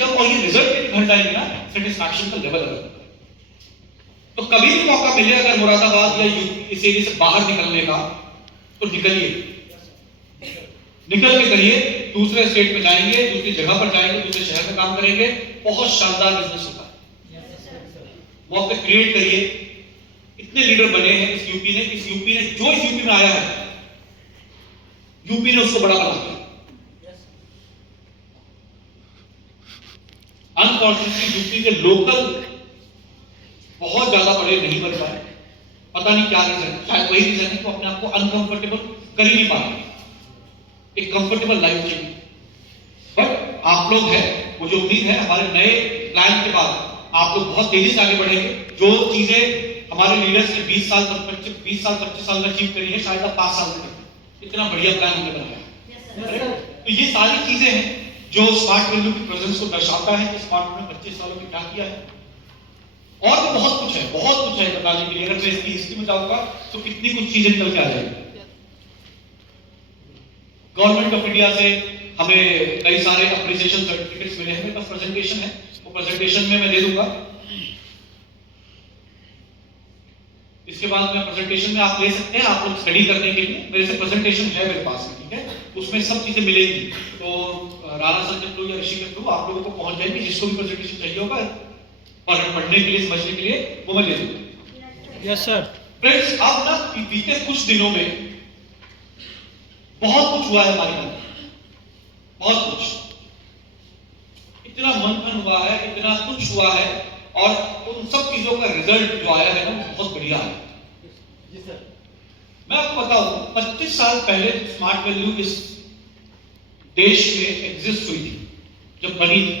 जब और ये रिजल्ट के घर जाएंगे ना, सेटिस्फैक्शन का लेवल अलग होता है। तो कभी भी मौका मिले अगर मुरादाबाद या यूपी इस एरिया से बाहर निकलने का, तो निकलिए, निकल के करिए, दूसरे स्टेट में जाएंगे, दूसरी जगह पर जाएंगे, दूसरे शहर में काम करेंगे, बहुत शानदार बिजनेस होता है। वो आप क्रिएट करिए। इतने लीडर बने हैं इस यूपी ने जो इस यूपी में आया है, यूपी ने उसको बड़ा बना दिया। अनफॉर्चुनेटली यूपी के लोकल बहुत ज्यादा बड़े नहीं बन पाए, पता नहीं क्या रीजन, शायद वही रीजन है तो अपने आप को अनकंफर्टेबल कर ही नहीं पा रहे, एक कंफर्टेबल लाइफ चाहिए। बट आप लोग हैं, मुझे उम्मीद है हमारे नए प्लान के बाद आप लोग बहुत तेजी से आगे बढ़ेंगे। जो चीजें हमारे लीडर्स ने 20 साल 25 साल में अचीव करी है, शायद आप 5 साल में करें। इतना बढ़िया प्लान हमने बनाया। तो ये सारी चीजें हैं जो स्मार्ट वैल्यू की प्रेजेंस को दर्शाता है कि स्मार्ट ने 25 सालों में क्या किया है। और भी बहुत कुछ है बताने के लिए। अगर मैं इसकी हिस्ट्री में जाऊंगा तो कितनी कुछ चीजें निकल के आ जाएंगी। गवर्नमेंट ऑफ इंडिया से हमें कई सारे अप्रिसिएशन सर्टिफिकेट्स मिले हैं। मेरे पास प्रेजेंटेशन है, वो प्रेजेंटेशन में मैं दे दूंगा। इसके बाद में प्रेजेंटेशन में आप ले सकते हैं, आप लोग स्टडी करने के लिए। मेरे से प्रेजेंटेशन है मेरे पास में, ठीक है, उसमें सब चीजें मिलेंगी। तो राणा सर के थ्रू या ऋषि के थ्रू आप लोगों को पहुंच जाएंगे। जिसको भी प्रेजेंटेशन चाहिए होगा और पढ़ने के लिए, समझने के लिए, वो मैं दे दूंगा। Yes sir. फ्रेंड्स, अब ना बीते कुछ दिनों में बहुत कुछ हुआ है हमारे मन में, बहुत कुछ, इतना मंथन हुआ है, इतना कुछ हुआ है, और उन सब चीजों का रिजल्ट जो आया है ना, बहुत बढ़िया है। जी सर। मैं आपको बताऊं, 25 साल पहले स्मार्ट वैल्यू इस देश में एग्जिस्ट हुई थी, जब बनी थी,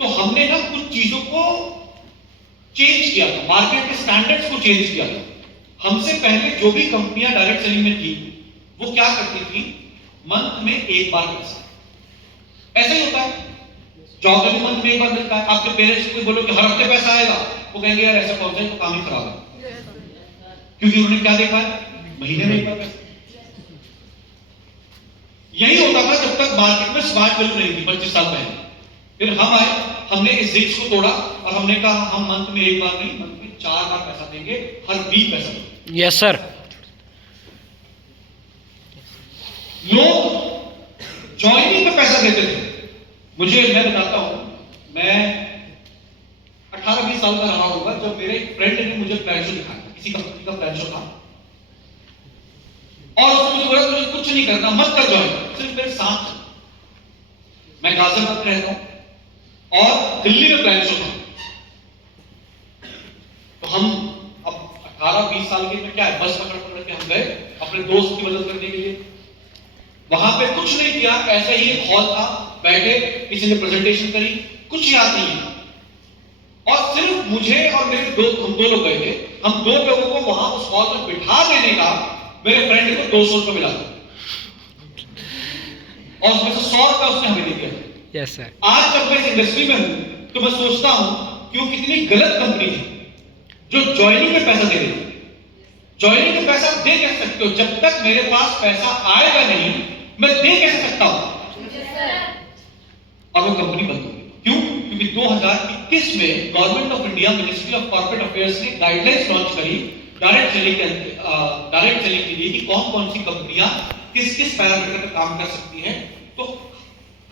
तो हमने ना कुछ चीजों को चेंज किया था, मार्केट के स्टैंडर्ड्स को चेंज किया था। हमसे पहले जो भी कंपनियां डायरेक्ट सेलिंग में थी, वो क्या करती थी, मंथ में एक बार पैसा, ऐसा ही होता है। जॉब में भी मंथ में एक बार मिलता है। आपके पेरेंट्स को बोलो कि हर हफ्ते पैसा आएगा, वो कहेंगे यार ऐसा कौन सा है, तो काम ही खराब है, क्योंकि उन्होंने क्या देखा है, महीने में एक बार पैसा। यही होता था जब तक मार्केट में स्मार्ट वैल्यू नहीं थी 25 साल पहले। फिर हम आए, हमने इस रिस्क को तोड़ा और हमने कहा हम मंथ में एक बार नहीं, मंथ में 4 बार पैसा देंगे, हर वीक पैसा देंगे। Yes sir. लोग ज्वाइनिंग पे पैसा देते थे। मैं बताता हूं, मैं 18-20 साल का रहा होगा जब मेरे एक फ्रेंड ने मुझे प्लान शो दिखाया, किसी कंपनी का प्लान शो था, और उसने मुझे बोला तुझे कुछ नहीं करना, मत कर ज्वाइन, सिर्फ मेरे साथ चल। मैं गाजियाबाद में रहता हूं और दिल्ली में प्लान शो था। तो हम अब 18-20 साल के में क्या है, बस पकड़ के हम गए अपने दोस्त की मदद करने के लिए। वहां पे कुछ नहीं किया, ऐसे ही एक हॉल था, बैठे, किसी ने प्रेजेंटेशन करी, कुछ याद नहीं है, और सिर्फ मुझे और मेरे दोस्त, हम 2 लोग गए थे। हम 2 लोगों को वहां उस हॉल में बिठा देने का मेरे फ्रेंड को 200 रुपये मिला, और उसमें से 100 रुपये उसने हमें दे दिया। Yes sir. आज जब मैं इस इंडस्ट्री में हूं तो मैं सोचता हूं कि वो कितनी गलत कंपनी है जो ज्वाइनिंग में पैसा दे रही है। ज्वाइनिंग में पैसा दे कैसे सकते हो, जब तक मेरे पास पैसा आएगा नहीं, मैं दे कैसे सकता हूं। और वो कंपनी बंद हो गई। क्यों? क्योंकि 2021 में government of India, ministry of corporate affairs ने गाइडलाइंस लॉन्च करी डायरेक्ट सेलिंग के लिए कि कौन कौन सी कंपनियां किस किस पैरामीटर पर काम कर सकती हैं। तो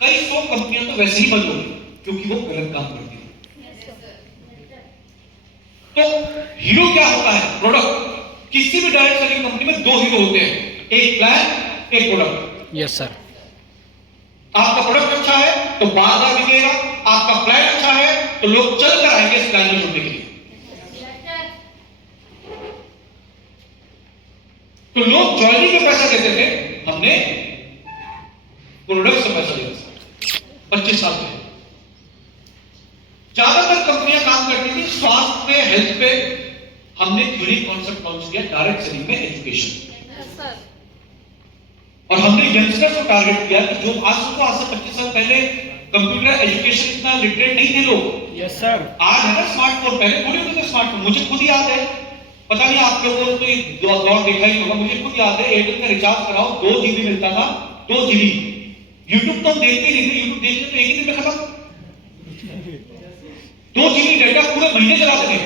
कई 100 कंपनियां तो वैसे ही बंद हो गई क्योंकि वो गलत काम करती है। तो हीरो क्या होता है, प्रोडक्ट। किसी भी डायरेक्ट सेलिंग कंपनी में 2 हीरो होते हैं, एक प्लान, एक प्रोडक्ट। Yes sir. आपका प्रोडक्ट अच्छा है तो बार बार बिकेगा, आपका प्लान अच्छा है तो लोग चल कर आएंगे इस प्लान में जुड़ने के लिए। तो लोग ज्वाइनिंग में पैसा देते थे, हमने प्रोडक्ट से पैसा दिया था 25 साल पहले। ज्यादातर कंपनियां काम करती थी स्वास्थ्य पे, हेल्थ पे। हमने यूनिक कॉन्सेप्ट लॉन्च किया डायरेक्ट सेलिंग में, एजुकेशन। और हमने यंगस्टर्स को टारगेट किया कि जो आज से 25 साल पहले कंप्यूटर एजुकेशन इतना लिटरेट नहीं थे लोग। Yes sir. आज है ना स्मार्टफोन, पहले थोड़ी होते थे स्मार्टफोन। मुझे खुद याद है, पता नहीं आप लोगों ने तो दौर देखा ही होगा, मुझे खुद याद है एयरटेल का रिचार्ज कराओ 2 GB मिलता था, 2 GB। यूट्यूब तो हम देखते ही नहीं थे, यूट्यूब देखते तो एक ही दिन में खत्म। 2 GB डेटा पूरे महीने चलाते थे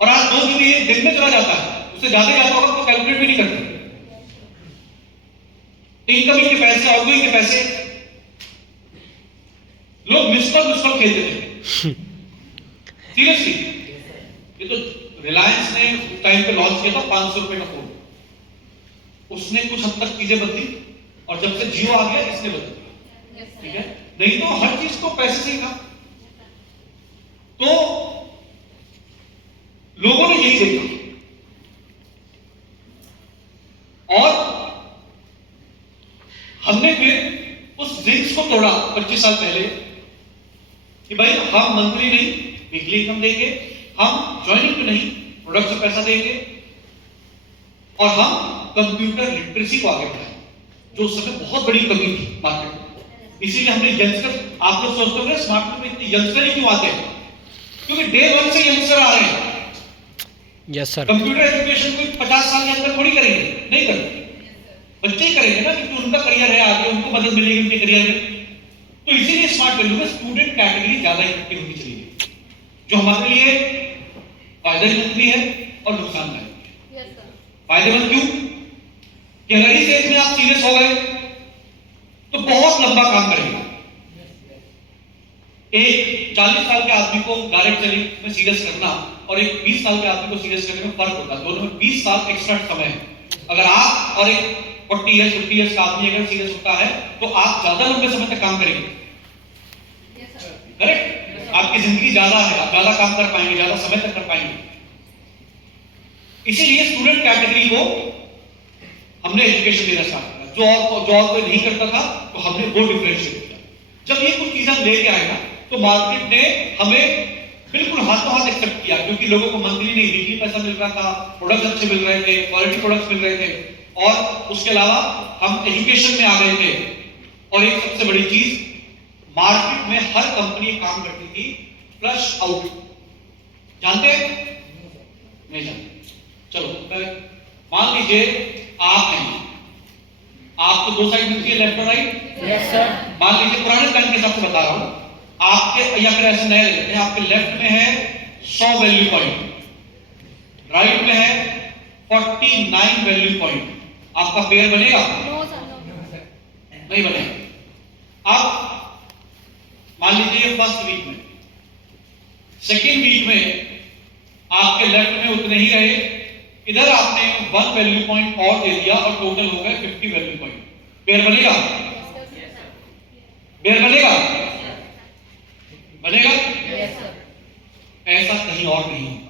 और आज 2 GB दिन में चला जाता है, उससे ज्यादा जाता होगा तो कैलकुलेट भी नहीं करते। इनकमिंग के पैसे, आउटगोइंग के पैसे, लोग मिस कॉल खेलते थे सीरियसली। ये तो रिलायंस ने टाइम पे लॉन्च किया था 500 रुपए का फोन, उसने कुछ हद तक चीजें बदली और जब से जियो आ गया इसने बदल दिया, ठीक है। नहीं तो हर चीज तो पैसे से ही था। तो लोगों ने यही देखा और हमने फिर उस जिंक्स को तोड़ा 25 साल पहले कि भाई हम मंथली नहीं वीकली इनकम देंगे, हम ज्वाइनिंग पे नहीं प्रोडक्ट से पैसा देंगे और हम कंप्यूटर लिटरेसी को आगे बढ़ाएं, जो उस समय बहुत बड़ी कमी थी मार्केट में। इसीलिए हमने यंगस्टर, आप लोग सोचते होंगे स्मार्टफोन में इतने यंगस्टर ही क्यों आते हैं, क्योंकि डे 1 से यंगस्टर आ रहे हैं। Yes sir. कंप्यूटर एजुकेशन कोई 50 साल के अंदर थोड़ी करेंगे, नहीं करेंगे, बच्चे ही करेंगे ना, क्योंकि उनका करियर है आगे, उनको मदद मिलेगी उनके करियर में। तो इसीलिए स्मार्ट वैल्यू में स्टूडेंट कैटेगरी ज्यादा इफेक्टिव होनी चाहिए, जो हमारे लिए फायदेमंद भी है और नुकसानदायक भी है। फायदेमंद क्यों कि अगर इस एज में आप सीरियस हो गए तो बहुत लंबा काम करेंगे। एक 40 साल के आदमी को डायरेक्ट सेलिंग में सीरियस करना और एक 20 साल के आदमी को सीरियस करने में फर्क होता है। दोनों में 20 साल एक्स्ट्रा समय है। अगर आप और एक 40 ईयर्स 50 ईयर्स का आदमी अगर सीरियस होता है तो आप ज्यादा लंबे समय तक काम करेंगे, करेक्ट। आपकी जिंदगी ज्यादा है, आप ज्यादा काम कर पाएंगे, ज्यादा समय तक कर पाएंगे। इसीलिए स्टूडेंट कैटेगरी को हमने एजुकेशन देना स्टार्ट किया। जो और कोई नहीं करता था तो हमने वो डिफरेंशिएट किया। जब ये कुछ चीजें हम लेके आए ना तो मार्केट ने हमें बिल्कुल हाथों हाथ एक्सेप्ट किया, क्योंकि लोगों को मंथली नहीं वीकली पैसा मिल रहा था, प्रोडक्ट्स अच्छे मिल रहे थे, क्वालिटी प्रोडक्ट्स मिल रहे थे और उसके अलावा हम एजुकेशन में आ गए थे। और एक सबसे बड़ी चीज, मार्केट में हर कंपनी काम करती थी फ्लश आउट, जानते हैं? नहीं जानते। चलो मान लीजिए आप हैं, आपको 2 साइड मिलती है, लेफ्ट और राइट। Yes sir. मान लीजिए पुराने बैंक के हिसाब से बता रहा हूं, आपके या फिर ऐसे नए लेते हैं, आपके लेफ्ट में है 100 वैल्यू पॉइंट, राइट में है 49 वैल्यू पॉइंट। आपका पेयर बनेगा? नहीं बनेगा। अब मान लीजिए फर्स्ट वीक में, सेकेंड वीक में आपके लेफ्ट में उतने ही रहे, इधर आपने 1 वैल्यू पॉइंट और दे दिया और टोटल हो गए 50 वैल्यू पॉइंट। पेयर बनेगा? पेयर बनेगा? बनेगा? ऐसा कहीं और नहीं होता।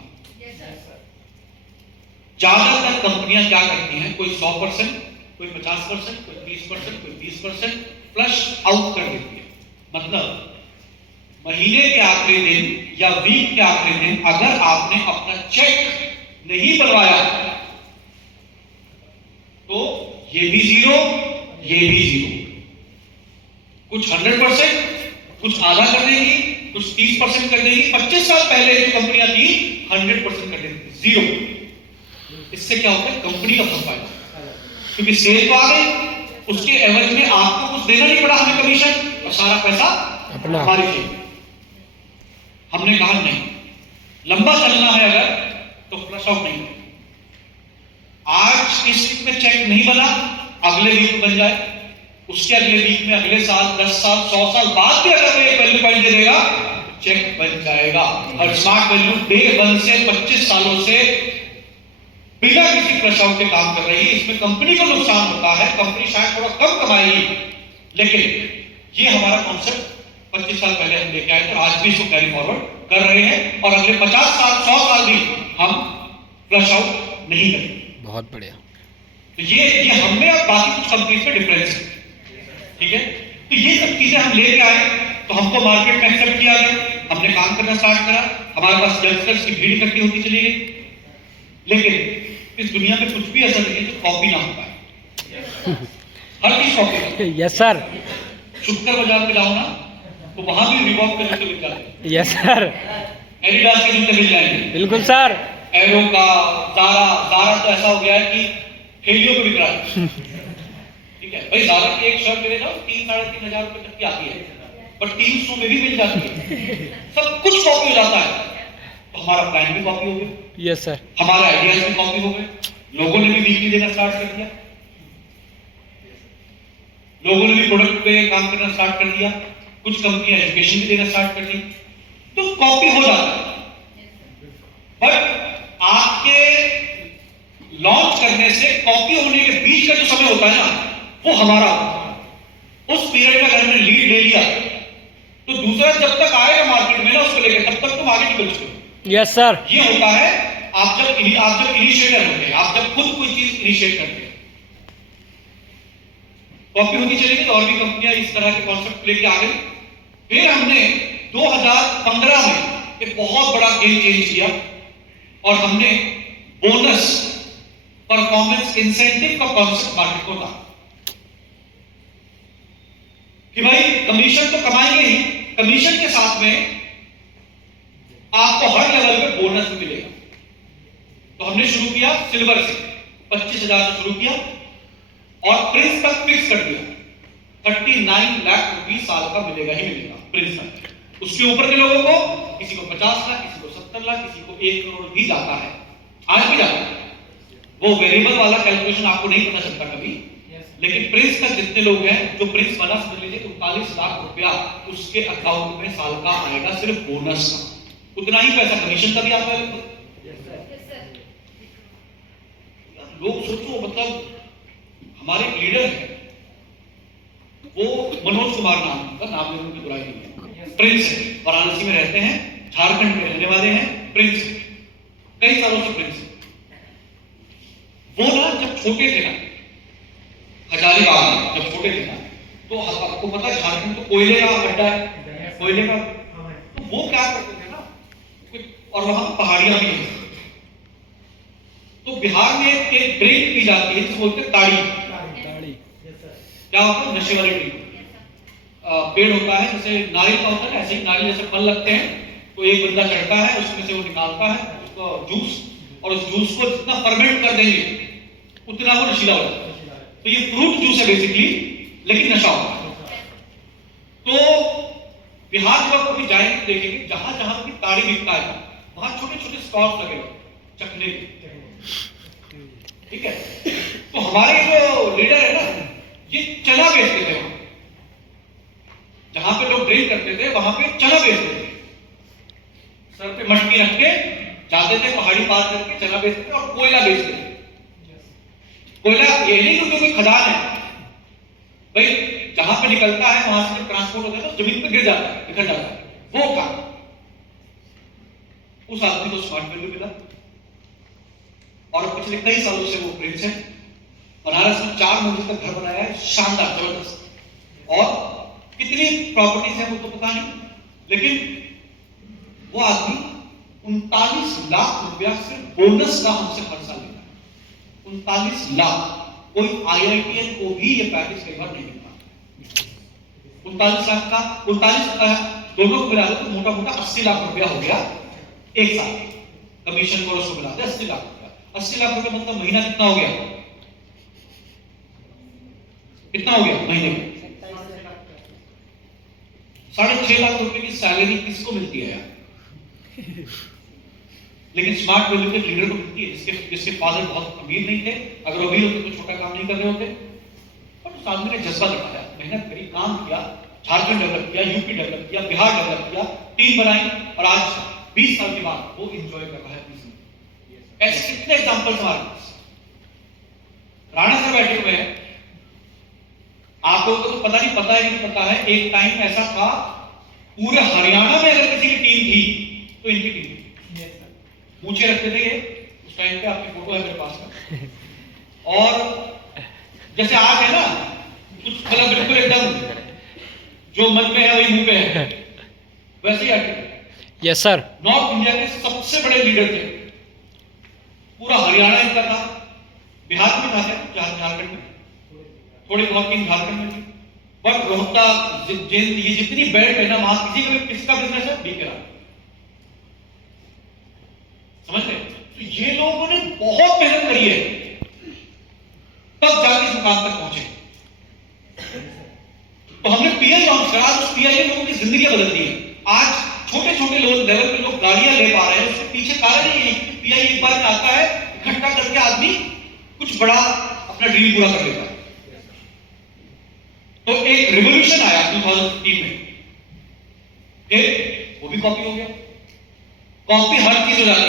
ज्यादातर कंपनियां क्या करती हैं, कोई 100%, कोई 50%, कोई 30%, कोई 20% फ्लश आउट कर देती है। मतलब महीने के आखिरी दिन या वीक के आखिरी दिन अगर आपने अपना चेक नहीं बनवाया तो ये भी जीरो, ये भी जीरो। कुछ 100%, कुछ आधा कर देगी, कुछ 30% कर देगी। 25 साल पहले जो कंपनियां थी 100% कर देती, जीरो। इससे क्या होता है, कंपनी का बहुत फायदा, क्योंकि सेल तो आ गई, उसके एवज में आपको कुछ देना नहीं पड़ा हमें कमीशन, और सारा पैसा अपना हमारी जेब। हमने कहा नहीं, लंबा चलना है अगर तो फ्लश आउट नहीं है। आज इस वीक में चेक नहीं बना, अगले वीक में बन जाए, उसके अगले वीक में, अगले साल, 10 साल, 100 साल बाद भी अगर एक वैल्यू पॉइंट दे देगा, चेक बन जाएगा। और स्मार्ट वैल्यू डे 1 से 25 सालों से बिना किसी फ्लश आउट के काम कर रही है। इसमें कंपनी को नुकसान होता है, कंपनी शायद थोड़ा कम कमाएगी, लेकिन ये हमारा कॉन्सेप्ट 25 साल पहले हम लेके आए थे, आज भी इसको कैरी फॉरवर्ड कर रहे हैं और अगले 50 साल, 100 साल भी हम फ्लश आउट नहीं करेंगे। बहुत बढ़िया। तो ये हमने और बाकी कुछ कंपनीज में डिफरेंस है, ठीक है। तो ये सब चीजें हम लेके आए तो हमको मार्केट में एक्सेप्ट किया गया, हमने काम करना स्टार्ट करा, हमारे पास यंगस्टर्स की भीड़ इकट्ठी होती चली गई। लेकिन इस दुनिया में कुछ भी ऐसा नहीं है जो कॉपी ना हो पाए, हर चीज कॉपी। Yes sir. शुक्र बाजार में जाओ ना तो वहां भी रिबॉक के जूते मिल जाते हैं। Yes sir. एडिडास के जूते मिल जाएंगे। बिल्कुल सर। एरो का, ज़ारा तो ऐसा हो गया है कि ठेलियों पे बिक रहा है। ठीक है भाई, ज़ारा की एक शर्ट ले जाओ 3-3.5 हजार रुपए तक की आती है, पर 300 में भी मिल जाती है, सब कुछ कॉपी हो जाता है। तो हमारा प्लान भी कॉपी हो गया, यस सर। हमारे आइडियाज भी कॉपी हो गए, लोगों ने भी वीकली देना स्टार्ट कर दिया, लोगों ने भी प्रोडक्ट पे काम करना स्टार्ट कर दिया, कुछ कंपनियां एजुकेशन भी देना स्टार्ट कर दी, तो कॉपी हो जाता है। बट आपके लॉन्च करने से कॉपी होने के बीच का जो समय होता है ना, वो हमारा, उस पीरियड में अगर हमने लीड ले लिया तो दूसरा जब तक आएगा मार्केट में ना उसको लेकर, तब तक तुम आगे निकल चुके हो। Yes sir. ये होता है आप जब इनिशिएटर होते हैं, आप जब खुद कोई चीज इनिशिएट करते हैं। कॉपी होती चलेगी तो और भी कंपनियां इस तरह के कॉन्सेप्ट लेके आ गई। फिर हमने 2015 में एक बहुत बड़ा गेम चेंज किया और हमने बोनस परफॉर्मेंस इंसेंटिव का कॉन्सेप्ट मार्केट को था कि भाई कमीशन तो कमाएंगे ही, कमीशन के साथ में आपको हर लेवल पे बोनस भी मिलेगा। तो हमने शुरू किया सिल्वर से 25,000 से शुरू किया और प्रिंस तक फिक्स कर दिया, 39 लाख रुपए साल का मिलेगा ही मिलेगा प्रिंस तक। उसके ऊपर के लोगों को, किसी को 50 लाख, किसी को 70 लाख, किसी को 1 करोड़ भी जाता है, आज भी जाता है। वो वेरिएबल वाला कैलकुलेशन आपको नहीं पता चलता कभी, लेकिन प्रिंस तक जितने लोग हैं, जो प्रिंस बना समझ लीजिए 39 लाख रुपया उसके अकाउंट में साल का आएगा सिर्फ बोनस का। उतना ही पैसा कमीशन का भी आता है। लोग सोचो, मतलब हमारे लीडर हैं, वो मनोज कुमार नाम लेने की बुराई नहीं है, प्रिंस है, वाराणसी में रहते हैं, झारखंड में रहने वाले हैं, प्रिंस कई सालों से प्रिंस। वो ना जब छोटे थे ना, हजारीबाग में जब छोटे थे ना, तो आपको पता है झारखंड तो कोयले का अड्डा है, कोयले का, तो वो क्या करते थे ना, और वहां पहाड़ियां भी हैं, तो बिहार में एक ड्रिंक पी जाती है जिसको बोलते हैं ताड़ी। क्या होता है? नशे वाली ड्रिंक। पेड़ होता है जैसे नारियल का होता है, ऐसे ही नारियल जैसे फल लगते हैं, तो एक बंदा चढ़ता है, उसमें से वो निकालता है उसको जूस, और उस जूस को जितना फर्मेंट कर देंगे उतना वो नशीला हो जाता है। तो ये फ्रूट जूस है बेसिकली, लेकिन नशा होता है। तो बिहार जब आप कभी जाएंगे देखेंगे, जहां जहां भी ताड़ी बिकता है वहां छोटे छोटे स्टॉल्स लगे चखने के, ठीक है। तो हमारे जो लीडर है ना, ये चना बेचते थे, जहां पे लोग ड्रिंक करते थे वहां पे चना बेचते थे, सर पे मटकी रख के जाते थे, पहाड़ी पार करके चना बेचते थे और कोयला बेचते थे। कोयला ये नहीं क्योंकि कोई खदान है भाई, जहां पे निकलता है वहां से ट्रांसपोर्ट होता है तो जमीन पे गिर जाता है, बिखर जाता है, वो काम। उस आदमी को स्मार्ट वैल्यू मिला और पिछले कई सालों से वो प्रिंस है। बनारस में 4 मंजिल का घर बनाया है, शानदार, जबरदस्त, और कितनी प्रॉपर्टीज है वो तो पता नहीं, लेकिन वो आदमी 39 लाख रुपया सिर्फ बोनस का हमसे हर साल लेता है। 39 लाख, कोई IITN को भी ये पैकेज कई बार नहीं मिलता। 39 लाख का 39 दोनों को मिला तो मोटा मोटा 80 लाख रुपया हो गया एक साल, कमीशन को उसको मिला 80 लाख रुपया। 80 लाख रुपया मतलब महीना कितना हो गया? कितना हो गया महीने में? 6.5 लाख रुपए की सैलरी किसको मिलती है यार? लेकिन स्मार्ट वैल्यू के लीडर को मिलती है, जिसके फादर बहुत अमीर नहीं थे, अगर अमीर होते तो छोटा काम नहीं कर रहे होते, और उस आदमी ने जज्बा दिखाया, मेहनत करी, काम किया, झारखंड डेवलप किया, यूपी डेवलप किया, बिहार डेवलप किया, टीम बनाई, और आज 20 साल के बाद वो एंजॉय कर रहा है। ऐसे कितने एग्जांपल्स हमारे पास। राणा सर बैठे हुए हैं, आप लोगों को तो पता नहीं, पता है कि नहीं पता है, एक टाइम ऐसा था पूरे हरियाणा में अगर किसी की टीम थी तो इनकी टीम, पूछे रखते थे ये, उस टाइम पे आपकी फोटो है मेरे पास में, और जैसे आज है ना कुछ मतलब बिल्कुल एकदम जो मन में है वही मुंह पे है, वैसे ही आके यस सर। नॉर्थ इंडिया के सबसे बड़े लीडर थे, पूरा हरियाणा इनका था, बिहार में था, झारखंड में थोड़ी बहुत टीम झारखंड में थी, बट रोहतक ये जितनी बेल्ट है ना, वहां किसी का भी किसका बिजनेस है बिक रहा, समझ रहे? तो ये लोगों ने बहुत मेहनत करी है तब जाके इस मुकाम तक पहुंचे। तो हमने पीआई लॉन्च करा, उस पीआई ने लोगों की जिंदगी बदल दी है। आज छोटे छोटे लेवल पे लोग गाड़ियां ले पा रहे हैं। उसके पीछे कारण ये है कि पीआई एक बार में आता है, इकट्ठा करके आदमी कुछ बड़ा अपना ड्रीम पूरा कर लेता है। तो एक रिवॉल्यूशन आया 2015 में, फिर वो भी कॉपी हो गया। कॉपी हर चीज हो जाती है।